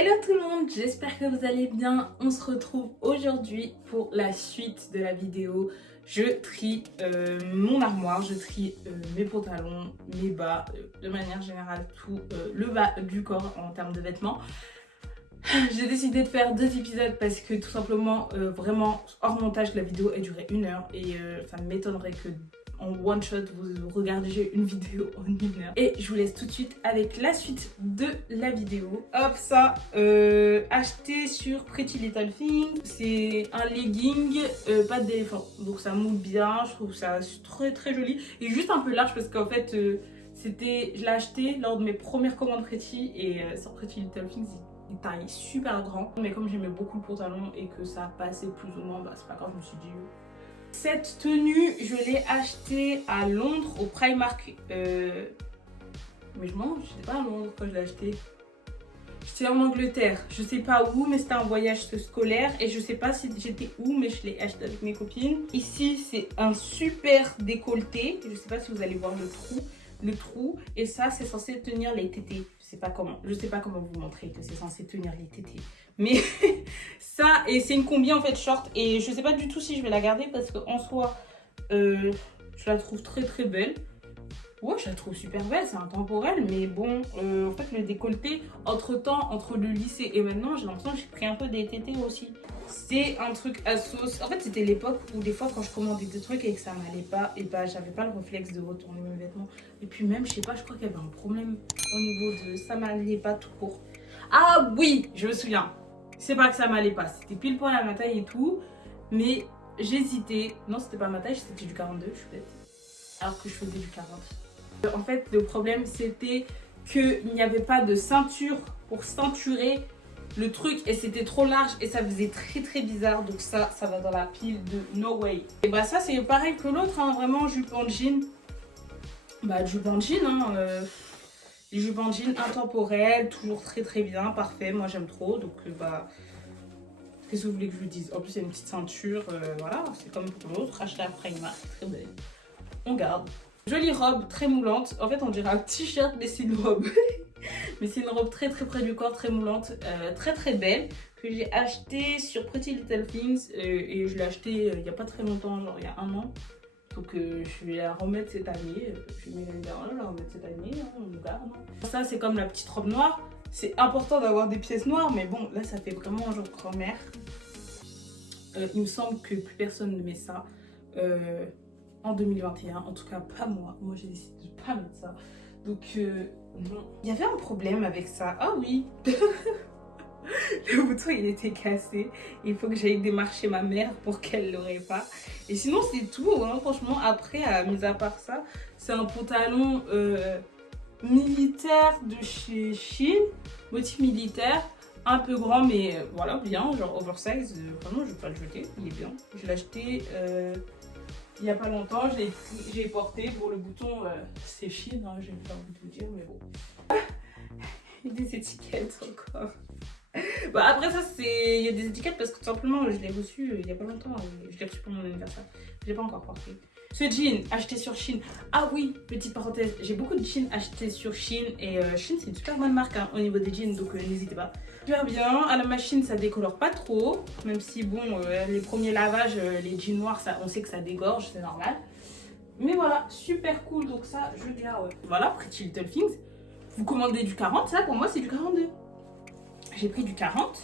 Hello tout le monde, j'espère que vous allez bien. On se retrouve aujourd'hui pour la suite de la vidéo. Je trie mon armoire, je trie mes pantalons, mes bas, de manière générale tout le bas du corps en termes de vêtements. J'ai décidé de faire 2 épisodes parce que tout simplement, vraiment hors montage, la vidéo a duré 1 heure et ça m'étonnerait que en one shot vous regardez une vidéo en 1 heure. Et je vous laisse tout de suite avec la suite de la vidéo. Hop, ça, acheté sur Pretty Little Things. C'est un legging, pattes d'éléphant. Donc ça moule bien, je trouve ça très très joli. Et juste un peu large parce qu'en fait, je l'ai acheté lors de mes premières commandes Pretty. Et sur Pretty Little Things, il taille super grand. Mais comme j'aimais beaucoup le pantalon et que ça passait plus ou moins, bah c'est pas grave, je me suis dit... Cette tenue, je l'ai achetée à Londres, au Primark. Mais je sais pas à Londres quand je l'ai acheté. J'étais en Angleterre, je sais pas où, mais c'était un voyage scolaire. Et je sais pas si j'étais où, mais je l'ai acheté avec mes copines. Ici, c'est un super décolleté. Je sais pas si vous allez voir le trou. Et ça, c'est censé tenir les tétés. Je sais pas comment vous montrer que c'est censé tenir les tétés. Mais ça, et c'est une combi en fait short. Et je sais pas du tout si je vais la garder parce qu'en soi, je la trouve très très belle. Ouais, je la trouve super belle, c'est intemporel. Mais bon, en fait, le décolleté, entre le lycée et maintenant, j'ai l'impression que j'ai pris un peu des tétés aussi. C'est un truc à sauce. En fait, c'était l'époque où des fois, quand je commandais des trucs et que ça m'allait pas, et bah, j'avais pas le réflexe de retourner mes vêtements. Et puis même, je sais pas, je crois qu'il y avait un problème au niveau de ça m'allait pas tout court. Ah oui, je me souviens. C'est pas que ça m'allait pas, c'était pile poil à ma taille et tout. Mais j'hésitais. Non, c'était pas ma taille, c'était du 42, je suis bête. Alors que je faisais du 40. En fait, le problème, c'était qu'il n'y avait pas de ceinture pour ceinturer le truc et c'était trop large et ça faisait très très bizarre. Donc ça va dans la pile de no way. Et bah ça, c'est pareil que l'autre, hein, vraiment jupe en jean. Bah jupe en jean, hein. Les jupes en jean intemporelles, toujours très très bien, parfait. Moi, j'aime trop. Donc bah... Qu'est-ce que vous voulez que je vous dise? En plus, il y a une petite ceinture, voilà. C'est comme pour l'autre, acheté à Primark, très belle. On garde. Jolie robe, très moulante. En fait, on dirait un t-shirt, mais c'est une robe. Mais c'est une robe très très près du corps, très moulante, très très belle, que j'ai achetée sur Pretty Little Things. Et je l'ai achetée il n'y a pas très longtemps, genre il y a 1 an. Donc je vais la remettre cette année. Je vais la remettre cette année, hein, on garde. Ça, c'est comme la petite robe noire. C'est important d'avoir des pièces noires, mais bon, là, ça fait vraiment genre grand-mère. Il me semble que plus personne ne met ça. En 2021, en tout cas pas moi. Moi j'ai décidé de pas mettre ça. Donc non. Il y avait un problème avec ça. Ah oui. Le bouton il était cassé. Il faut que j'aille démarcher ma mère pour qu'elle l'aurait pas. Et sinon c'est tout. Hein. Franchement après, mis à part ça, c'est un pantalon militaire de chez Shein. Motif militaire. Un peu grand mais voilà bien. Genre oversize. Vraiment je vais pas le jeter. Il est bien. Je l'ai acheté... il n'y a pas longtemps, j'ai porté pour le bouton, c'est Chine, hein, j'ai pas envie de vous dire, mais bon. Il y a des étiquettes encore. Bah après ça, il y a des étiquettes parce que tout simplement, je l'ai reçu il n'y a pas longtemps, je l'ai reçu pour mon anniversaire. Je l'ai pas encore porté. Ce jean acheté sur Shein. Ah oui, petite parenthèse, j'ai beaucoup de jeans achetés sur Shein et Shein c'est une super bonne marque hein, au niveau des jeans, donc n'hésitez pas. Super bien, à la machine ça décolore pas trop, même si bon les premiers lavages, les jeans noirs ça, on sait que ça dégorge, c'est normal. Mais voilà, super cool, donc ça je garde. Voilà, Pretty Little Things. Vous commandez du 40, ça pour moi c'est du 42. J'ai pris du 40.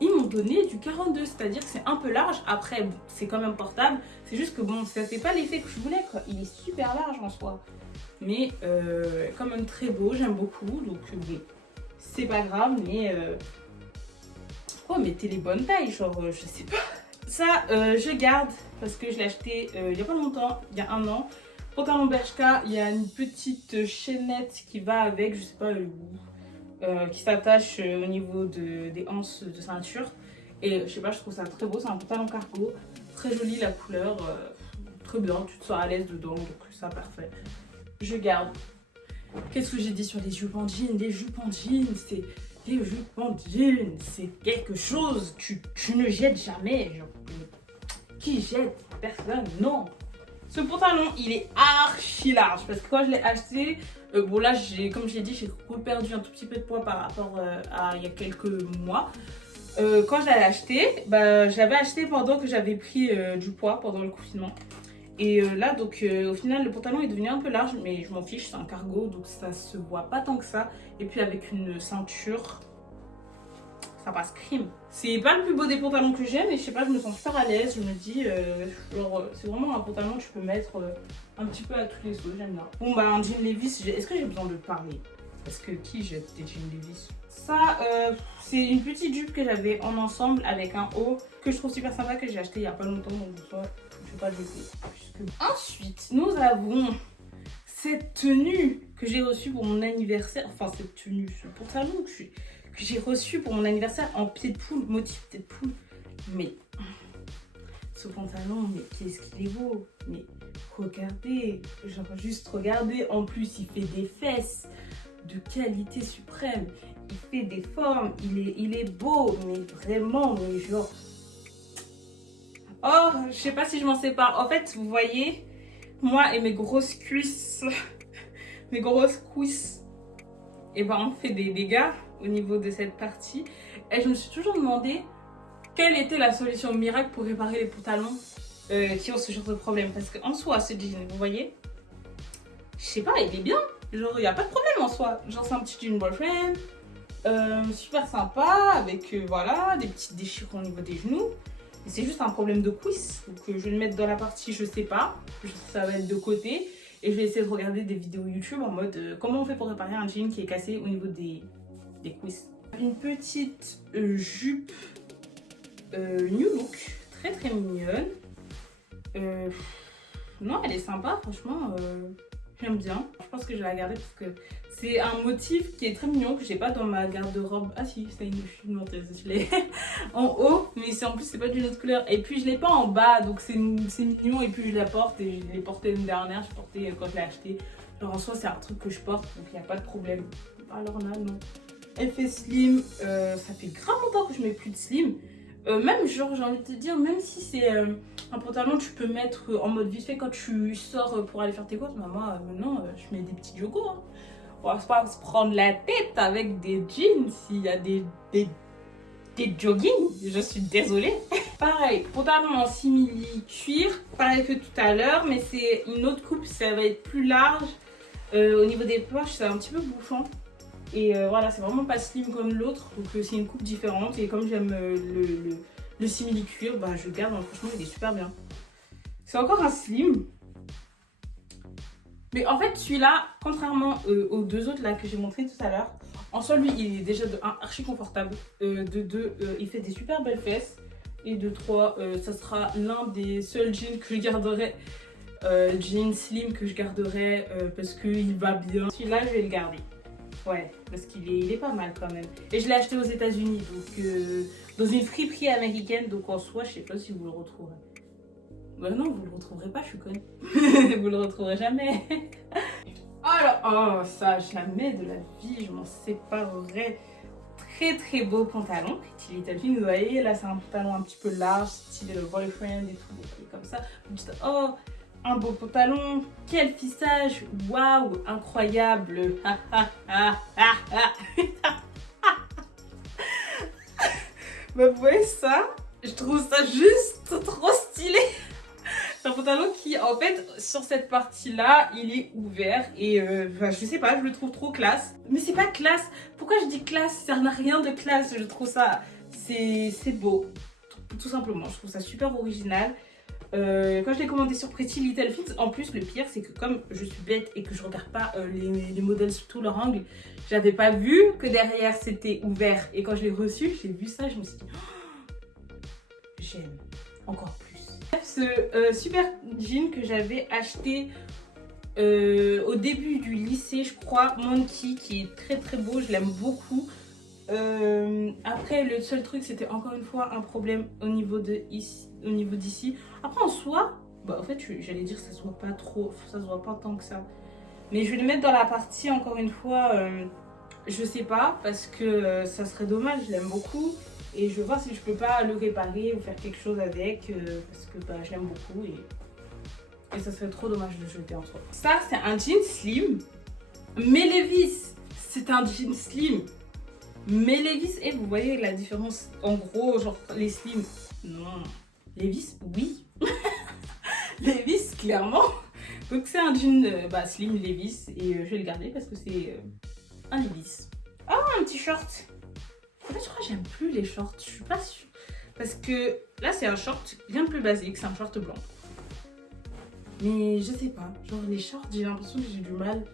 Ils m'ont donné du 42, c'est-à-dire que c'est un peu large. Après, bon, c'est quand même portable. C'est juste que bon, ça fait pas l'effet que je voulais, quoi. Il est super large en soi. Mais quand même très beau, j'aime beaucoup. Donc bon, c'est pas grave, mais... Oh, mettez les bonnes tailles, genre, je sais pas. Ça, je garde parce que je l'ai acheté il y a pas longtemps, il y a 1 an. Pantalon Bershka, il y a une petite chaînette qui va avec, je sais pas où. Qui s'attache au niveau des anses de ceinture et je sais pas, je trouve ça très beau, c'est un pantalon cargo, très joli la couleur, très bien, tu te sens à l'aise dedans, donc ça parfait, je garde. Qu'est-ce que j'ai dit sur les jupes en jean? Les jupes en jean, c'est quelque chose, tu ne jettes jamais, genre, qui jette? Personne, non, Ce pantalon, il est archi large parce que quand je l'ai acheté, bon là, comme j'ai dit, j'ai reperdu un tout petit peu de poids par rapport à il y a quelques mois. Quand je l'avais acheté, j'avais acheté pendant que j'avais pris du poids pendant le confinement. Et là, donc au final, le pantalon est devenu un peu large, mais je m'en fiche, c'est un cargo, donc ça se voit pas tant que ça. Et puis avec une ceinture, ça passe crime. C'est pas le plus beau des pantalons que j'ai, mais je sais pas, je me sens super à l'aise. Je me dis, c'est vraiment un pantalon que je peux mettre un petit peu à tous les sauts, j'aime bien. Bon, un jean Levi's, est-ce que j'ai besoin de parler? Parce que qui jette des jeans Levi's? Ça, c'est une petite jupe que j'avais en ensemble avec un haut que je trouve super sympa, que j'ai acheté il y a pas longtemps, donc je vais pas le jeter. Ensuite, nous avons cette tenue que j'ai reçue pour mon anniversaire. Enfin, cette tenue, ce pantalon que j'ai reçu pour mon anniversaire en pied de poule, motif pied de poule. Mais ce pantalon, mais qu'est-ce qu'il est beau. Mais regardez, genre juste regardez. En plus, il fait des fesses de qualité suprême. Il fait des formes, il est beau, mais vraiment, mais genre... Oh, je sais pas si je m'en sépare. En fait, vous voyez, moi et mes grosses cuisses, mes grosses cuisses, et on fait des dégâts au niveau de cette partie. Et je me suis toujours demandé quelle était la solution miracle pour réparer les pantalons qui ont ce genre de problème. Parce qu'en soi, ce jean, vous voyez, je sais pas, il est bien. Genre, il n'y a pas de problème en soi. Genre, c'est un petit jean boyfriend, super sympa, avec voilà, des petites déchirures au niveau des genoux. Et c'est juste un problème de cuisse. Donc, je vais le mettre dans la partie, je sais pas. Ça va être de côté. Et je vais essayer de regarder des vidéos YouTube en mode comment on fait pour réparer un jean qui est cassé au niveau des cuisses. Une petite jupe New Look, très très mignonne. Non, elle est sympa, franchement, j'aime bien. Je pense que je vais la garder parce que c'est un motif qui est très mignon que j'ai pas dans ma garde-robe. Ah si, c'est une menteuse, je l'ai en haut, mais en plus c'est pas d'une autre couleur. Et puis je l'ai pas en bas, donc c'est mignon. Et puis je la porte et je l'ai portée l'année dernière, je portais quand je l'ai acheté. Genre en soi c'est un truc que je porte, donc il n'y a pas de problème. Alors là, non. Elle fait slim, ça fait grave longtemps que je mets plus de slim. Même genre j'ai envie de te dire, même si c'est un pantalon que tu peux mettre en mode vite fait quand tu sors pour aller faire tes courses, moi maintenant je mets des petits jogos. Hein. On va pas se prendre la tête avec des jeans s'il y a des joggings, je suis désolée. Pareil, pantalon en simili cuir, pareil que tout à l'heure, mais c'est une autre coupe, ça va être plus large. Au niveau des poches, c'est un petit peu bouffant. Et voilà, c'est vraiment pas slim comme l'autre, donc c'est une coupe différente. Et comme j'aime le simili cuir, je le garde, franchement il est super bien. C'est encore un slim. Mais en fait celui-là, contrairement aux deux autres là que j'ai montré tout à l'heure, en soi lui il est déjà de 1 archi confortable, de 2 il fait des super belles fesses, et de 3 ça sera l'un des seuls jeans que je garderai, jean slim que je garderai parce qu'il va bien. Celui-là je vais le garder. Ouais, parce qu'il est pas mal quand même. Et je l'ai acheté aux États-Unis, donc dans une friperie américaine, donc en soi, je sais pas si vous le retrouverez. Bah non, vous le retrouverez pas, je suis conne. Vous le retrouverez jamais. Alors, oh, ça, jamais de la vie, je m'en séparerai. Très très beau pantalon. Pretty Little Thing, vous voyez, là c'est un pantalon un petit peu large, style boyfriend et tout, comme ça. Vous dites, oh, un beau pantalon, quel fissage, waouh, incroyable. Vous voyez ça, je trouve ça juste trop stylé. C'est un pantalon qui, en fait, sur cette partie-là, il est ouvert et je sais pas, je le trouve trop classe. Mais c'est pas classe. Pourquoi je dis classe? Ça n'a rien de classe. Je trouve ça, c'est beau, tout simplement. Je trouve ça super original. Quand je l'ai commandé sur Pretty Little Things, en plus le pire c'est que comme je suis bête et que je regarde pas les modèles sous tout leur angle, j'avais pas vu que derrière c'était ouvert, et quand je l'ai reçu, j'ai vu ça, je me suis dit oh, j'aime encore plus. Ce super jean que j'avais acheté au début du lycée, je crois, Monkey, qui est très très beau, je l'aime beaucoup. Après le seul truc c'était encore une fois un problème au niveau d'ici. Après en soi, en fait j'allais dire que ça se voit pas trop, ça se voit pas tant que ça. Mais je vais le mettre dans la partie encore une fois, je sais pas, parce que ça serait dommage, je l'aime beaucoup. Et je vais voir si je peux pas le réparer ou faire quelque chose avec, parce que je l'aime beaucoup et et ça serait trop dommage de le jeter en soi. Ça, c'est un jean slim, mais Levi's. C'est un jean slim, mais Levi's. Et vous voyez la différence? En gros, genre les slims, non. Levi's, oui. Levi's, clairement. Donc c'est un jean slim Levi's et je vais le garder parce que c'est un Levi's. Ah, un petit short. En fait, je crois que j'aime plus les shorts. Je suis pas sûre. Parce que là, c'est un short bien plus basique. C'est un short blanc. Mais je sais pas. Genre, les shorts, j'ai l'impression que j'ai du mal.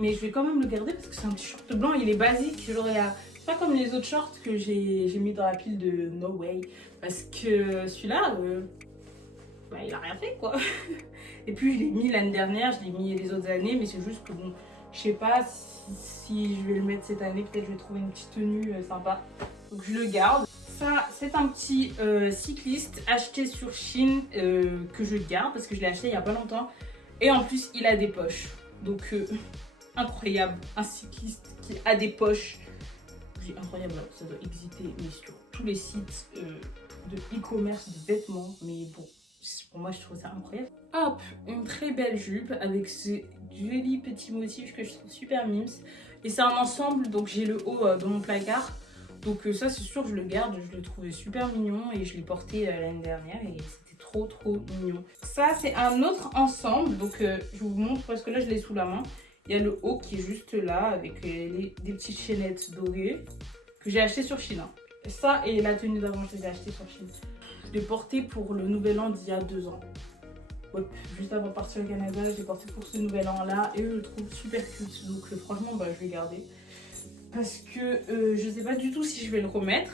Mais je vais quand même le garder parce que c'est un petit short blanc. Il est basique. Genre, c'est pas comme les autres shorts que j'ai mis dans la pile de No Way. Parce que celui-là, il a rien fait, quoi. Et puis, je l'ai mis l'année dernière. Je l'ai mis les autres années. Mais c'est juste que bon, je sais pas si je vais le mettre cette année. Peut-être je vais trouver une petite tenue sympa. Donc, je le garde. Ça, c'est un petit cycliste acheté sur Shein que je garde parce que je l'ai acheté il n'y a pas longtemps. Et en plus, il a des poches. Donc, incroyable. Un cycliste qui a des poches. J'ai incroyable, ça doit exister mais sur tous les sites de e-commerce de vêtements. Mais bon, pour moi, je trouve ça incroyable. Hop, une très belle jupe avec ce joli petit motif que je trouve super mimes. Et c'est un ensemble, donc j'ai le haut dans mon placard. Donc ça c'est sûr je le garde, je le trouvais super mignon et je l'ai porté l'année dernière et c'était trop mignon. Ça c'est un autre ensemble, donc je vous montre parce que là je l'ai sous la main. Il y a le haut qui est juste là avec des petites chaînettes dorées que j'ai acheté sur Shein. Ça et la tenue d'avant je les ai achetées sur Shein. Je l'ai porté pour le nouvel an d'il y a 2 ans. Ouais, juste avant de partir au Canada, je l'ai porté pour ce nouvel an là et je le trouve super cute. Donc franchement je vais garder. Parce que je sais pas du tout si je vais le remettre.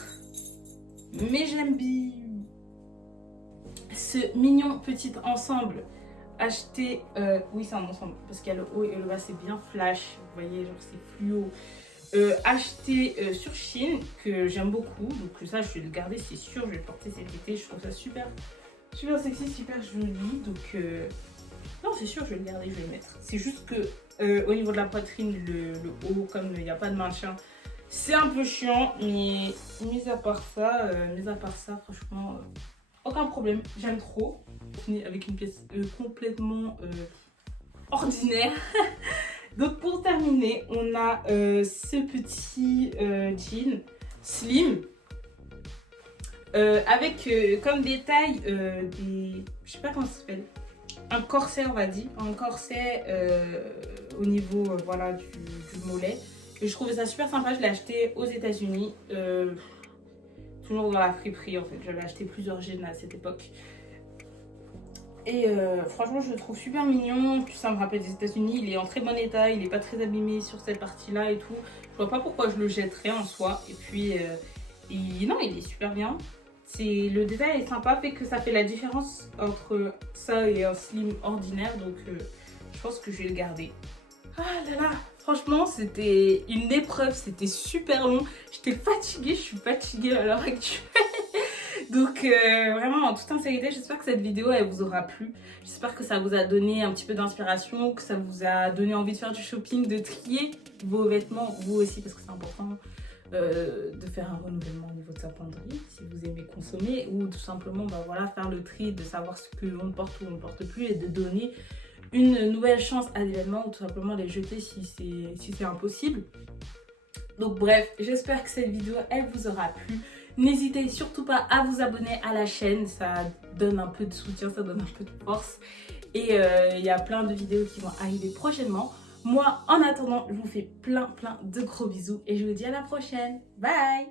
Mais j'aime bien ce mignon petit ensemble acheté. Oui, c'est un ensemble. Parce qu'il y a le haut et le bas, c'est bien flash. Vous voyez, genre c'est fluo. Acheté sur Shein que j'aime beaucoup. Donc ça, je vais le garder, c'est sûr. Je vais le porter cet été. Je trouve ça super sexy, super joli. Donc non, c'est sûr, je vais le garder, je vais le mettre. C'est juste que au niveau de la poitrine, le haut, comme il n'y a pas de maintien, c'est un peu chiant. Mais mis à part ça, franchement, aucun problème. J'aime trop. Avec une pièce complètement ordinaire. Donc pour terminer, on a ce petit jean slim. Avec comme détail je sais pas comment ça s'appelle, un corset on va dire, un corset au niveau voilà du mollet. Et je trouvais ça super sympa, je l'ai acheté aux États-Unis, toujours dans la friperie en fait. J'avais acheté plusieurs jeans à cette époque. Et franchement je le trouve super mignon, puis ça me rappelle des États-Unis, il est en très bon état, il est pas très abîmé sur cette partie là et tout. Je vois pas pourquoi je le jetterais en soi. Et puis non, il est super bien. Le détail est sympa, fait que ça fait la différence entre ça et un slim ordinaire. Donc je pense que je vais le garder. Ah là là, franchement c'était une épreuve, c'était super long. J'étais fatiguée, je suis fatiguée à l'heure actuelle. Donc vraiment en toute sincérité, j'espère que cette vidéo elle vous aura plu. J'espère que ça vous a donné un petit peu d'inspiration, que ça vous a donné envie de faire du shopping, de trier vos vêtements, vous aussi parce que c'est important. De faire un renouvellement au niveau de sa penderie si vous aimez consommer, ou tout simplement voilà, faire le tri, de savoir ce que l'on porte ou on ne porte plus et de donner une nouvelle chance à des vêtements ou tout simplement les jeter si c'est impossible. Donc bref, j'espère que cette vidéo elle vous aura plu. N'hésitez surtout pas à vous abonner à la chaîne, ça donne un peu de soutien, ça donne un peu de force. Et il y a plein de vidéos qui vont arriver prochainement. Moi, en attendant, je vous fais plein de gros bisous et je vous dis à la prochaine. Bye!